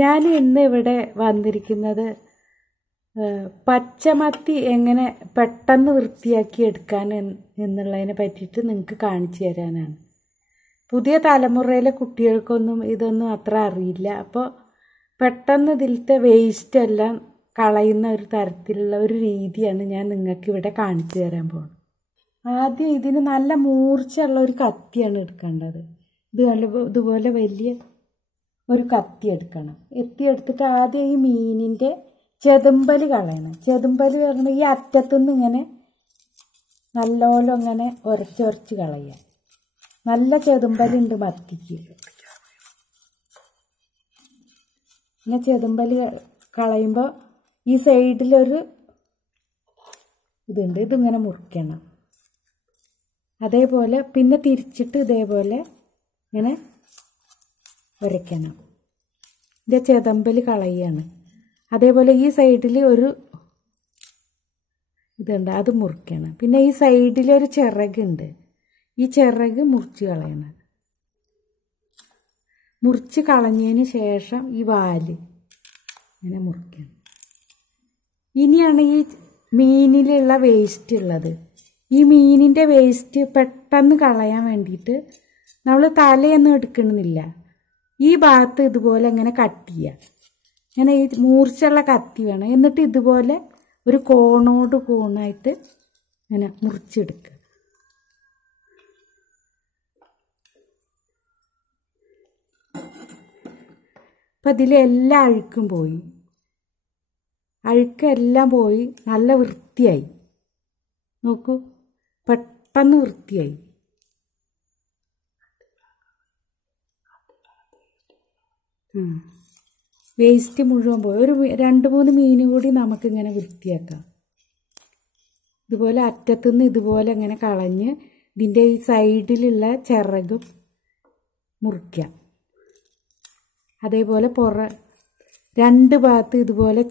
ഞാൻ ഇന്ന് ഇവിടെ വന്നിരിക്കുന്നത് പച്ചമത്തി എങ്ങനെ പെട്ടെന്ന് വൃത്തിയാക്കി എടുക്കാൻ എന്നുള്ളതിനെ പറ്റിയിട്ട് നിങ്ങൾക്ക് കാണിച്ചു തരാനാണ്. പുതിയ തലമുറയിലെ കുട്ടികൾക്കൊന്നും ഇതൊന്നും അത്ര അറിയില്ല. അപ്പോൾ പെട്ടെന്ന് ഇതിലത്തെ വേസ്റ്റ് എല്ലാം കളയുന്ന ഒരു തരത്തിലുള്ള ഒരു രീതിയാണ് ഞാൻ നിങ്ങൾക്ക് ഇവിടെ കാണിച്ചു തരാൻ പോകുന്നത്. ആദ്യം ഇതിന് നല്ല മൂർച്ചയുള്ള ഒരു കത്തിയാണ് എടുക്കേണ്ടത്. ഇതുപോലെ വലിയ ഒരു കത്തി എടുക്കണം. എടുത്തിട്ട് ആദ്യം ഈ മീനിൻ്റെ ചെതുമ്പല് കളയണം. ചെതുമ്പല് പറഞ്ഞാൽ ഈ അറ്റത്തുനിന്ന് ഇങ്ങനെ നല്ലോണം ഇങ്ങനെ ഉരച്ച് കളയുക. നല്ല ചെതുമ്പലുണ്ട് മത്തിക്ക്. ഇങ്ങനെ ചെതുമ്പല് കളയുമ്പോൾ ഈ സൈഡിലൊരു ഇതുണ്ട്, ഇതിങ്ങനെ മുറിക്കണം. അതേപോലെ പിന്നെ തിരിച്ചിട്ട് ഇതേപോലെ ഇങ്ങനെ ഉരയ്ക്കണം. ഇതിൻ്റെ ചെതമ്പല് കളയാണ്. അതേപോലെ ഈ സൈഡിൽ ഒരു ഇതുണ്ട്, അത് മുറിക്കണം. പിന്നെ ഈ സൈഡിലൊരു ചിറകുണ്ട്, ഈ ചിറക് മുറിച്ച് കളയണം. മുറിച്ച് കളഞ്ഞതിന് ശേഷം ഈ വാല് ഇങ്ങനെ മുറിക്കണം. ഇനിയാണ് ഈ മീനിലുള്ള വേസ്റ്റ് ഉള്ളത്. ഈ മീനിൻ്റെ വേസ്റ്റ് പെട്ടെന്ന് കളയാൻ വേണ്ടിയിട്ട് നമ്മൾ തലയൊന്നും എടുക്കണമെന്നില്ല. ഈ ഭാഗത്ത് ഇതുപോലെ ഇങ്ങനെ കട്ട് ചെയ്യുക. ഇങ്ങനെ ഈ മൂർച്ചയുള്ള കത്തി വേണം. എന്നിട്ട് ഇതുപോലെ ഒരു കോണായിട്ട് ഇങ്ങനെ മുറിച്ചെടുക്കുക. അപ്പം ഇതിലെല്ലാ അഴുക്കും പോയി. അഴുക്കെല്ലാം പോയി നല്ല വൃത്തിയായി. നോക്കൂ, പെട്ടെന്ന് വൃത്തിയായി. വേസ്റ്റ് മുഴുവൻ പോയി. ഒരു 2-3 മീൻ കൂടി നമുക്കിങ്ങനെ വൃത്തിയാക്കാം. ഇതുപോലെ അറ്റത്തുനിന്ന് ഇതുപോലെ ഇങ്ങനെ കളഞ്ഞ് ഇതിൻ്റെ ഈ സൈഡിലുള്ള ചിറകും മുറിക്കാം. അതേപോലെ 2 ഭാഗത്ത് ഇതുപോലെ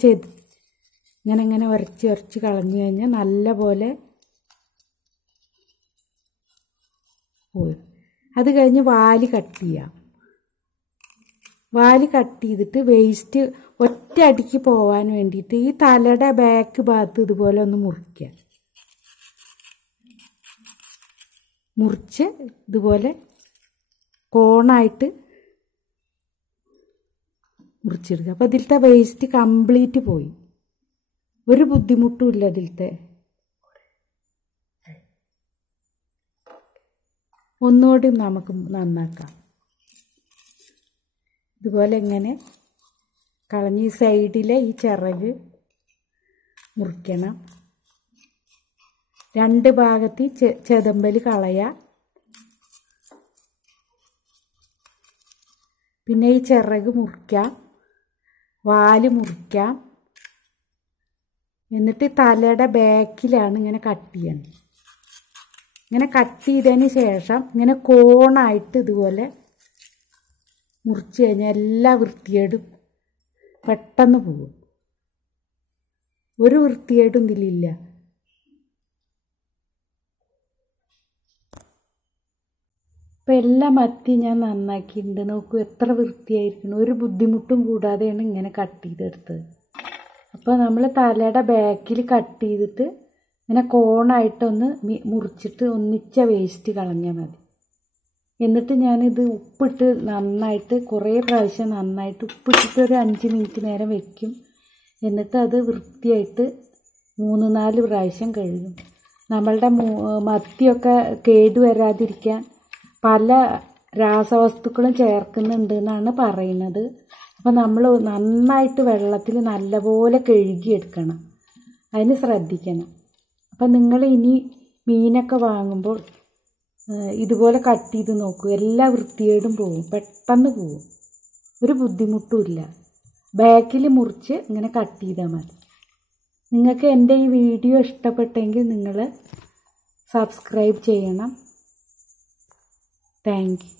ഇങ്ങനെ ഉരച്ച് കളഞ്ഞു കഴിഞ്ഞാൽ നല്ല പോലെ പോയി. അത് കഴിഞ്ഞ് വാല് കട്ട് ചെയ്യാം. വാല് കട്ട് ചെയ്തിട്ട് വേസ്റ്റ് ഒറ്റ അടിക്ക് പോകാൻ വേണ്ടിയിട്ട് ഈ തലയുടെ ബാക്ക് ഭാഗത്ത് ഇതുപോലെ ഒന്ന് മുറിക്കുക. മുറിച്ച് ഇതുപോലെ കോണായിട്ട് മുറിച്ചെടുക്കുക. അപ്പോൾ ഇതിലത്തെ വേസ്റ്റ് കംപ്ലീറ്റ് പോയി. ഒരു ബുദ്ധിമുട്ടും ഇല്ല ഇതിലത്തെ. ഒന്നുകൂടി നമുക്ക് നന്നാക്കാം. ഇതുപോലെ ഇങ്ങനെ കളഞ്ഞ് ഈ സൈഡിലെ ഈ ചിറക് മുറിക്കണം. 2 ഭാഗത്ത് ചെതമ്പല് കളയുക. പിന്നെ ഈ ചിറക് മുറിക്കാം, വാല് മുറിക്കാം. എന്നിട്ട് തലയുടെ ബാക്കിലാണ് ഇങ്ങനെ കട്ട് ചെയ്യണം. ഇങ്ങനെ കട്ട് ചെയ്തതിന് ശേഷം ഇങ്ങനെ കോണായിട്ട് ഇതുപോലെ മുറിച്ച് കഴിഞ്ഞാൽ എല്ലാ വൃത്തികേടും പെട്ടെന്ന് പോകും. ഒരു വൃത്തികേടും ഇതിലില്ല. ഇപ്പം എല്ലാ മത്തി ഞാൻ നന്നാക്കിയിട്ടുണ്ട്. നോക്കൂ എത്ര വൃത്തിയായിരിക്കണം. ഒരു ബുദ്ധിമുട്ടും കൂടാതെയാണ് ഇങ്ങനെ കട്ട് ചെയ്തെടുത്തത്. അപ്പോൾ നമ്മൾ തലയുടെ ബാക്കിൽ കട്ട് ചെയ്തിട്ട് ഇങ്ങനെ കോണായിട്ടൊന്ന് മുറിച്ചിട്ട് ഒന്നിച്ച വേസ്റ്റ് കളഞ്ഞാൽ മതി. എന്നിട്ട് ഞാനിത് ഉപ്പിട്ട് നന്നായിട്ട് കുറേ പ്രാവശ്യം നന്നായിട്ട് ഉപ്പിട്ടിട്ട് ഒരു 5 മിനിറ്റ് നേരം വയ്ക്കും. എന്നിട്ട് അത് വൃത്തിയായിട്ട് 3-4 പ്രാവശ്യം കഴുകും. നമ്മളുടെ മത്തിയൊക്കെ കേടുവരാതിരിക്കാൻ പല രാസവസ്തുക്കളും ചേർക്കുന്നുണ്ട് എന്നാണ് പറയുന്നത്. അപ്പോൾ നമ്മൾ നന്നായിട്ട് വെള്ളത്തിൽ നല്ലപോലെ കഴുകിയെടുക്കണം. അതിന് ശ്രദ്ധിക്കണം. അപ്പം നിങ്ങൾ ഇനി മീനൊക്കെ വാങ്ങുമ്പോൾ ഇതുപോലെ കട്ട് ചെയ്ത് നോക്കൂ. എല്ലാ വൃത്തികേടും പോവും, പെട്ടെന്ന് പോവും. ഒരു ബുദ്ധിമുട്ടും ഇല്ല. ബാക്കിൽ മുറിച്ച് ഇങ്ങനെ കട്ട് ചെയ്താൽ മതി. നിങ്ങൾക്ക് എൻ്റെ ഈ വീഡിയോ ഇഷ്ടപ്പെട്ടെങ്കിൽ നിങ്ങൾ സബ്സ്ക്രൈബ് ചെയ്യണം. Thank you.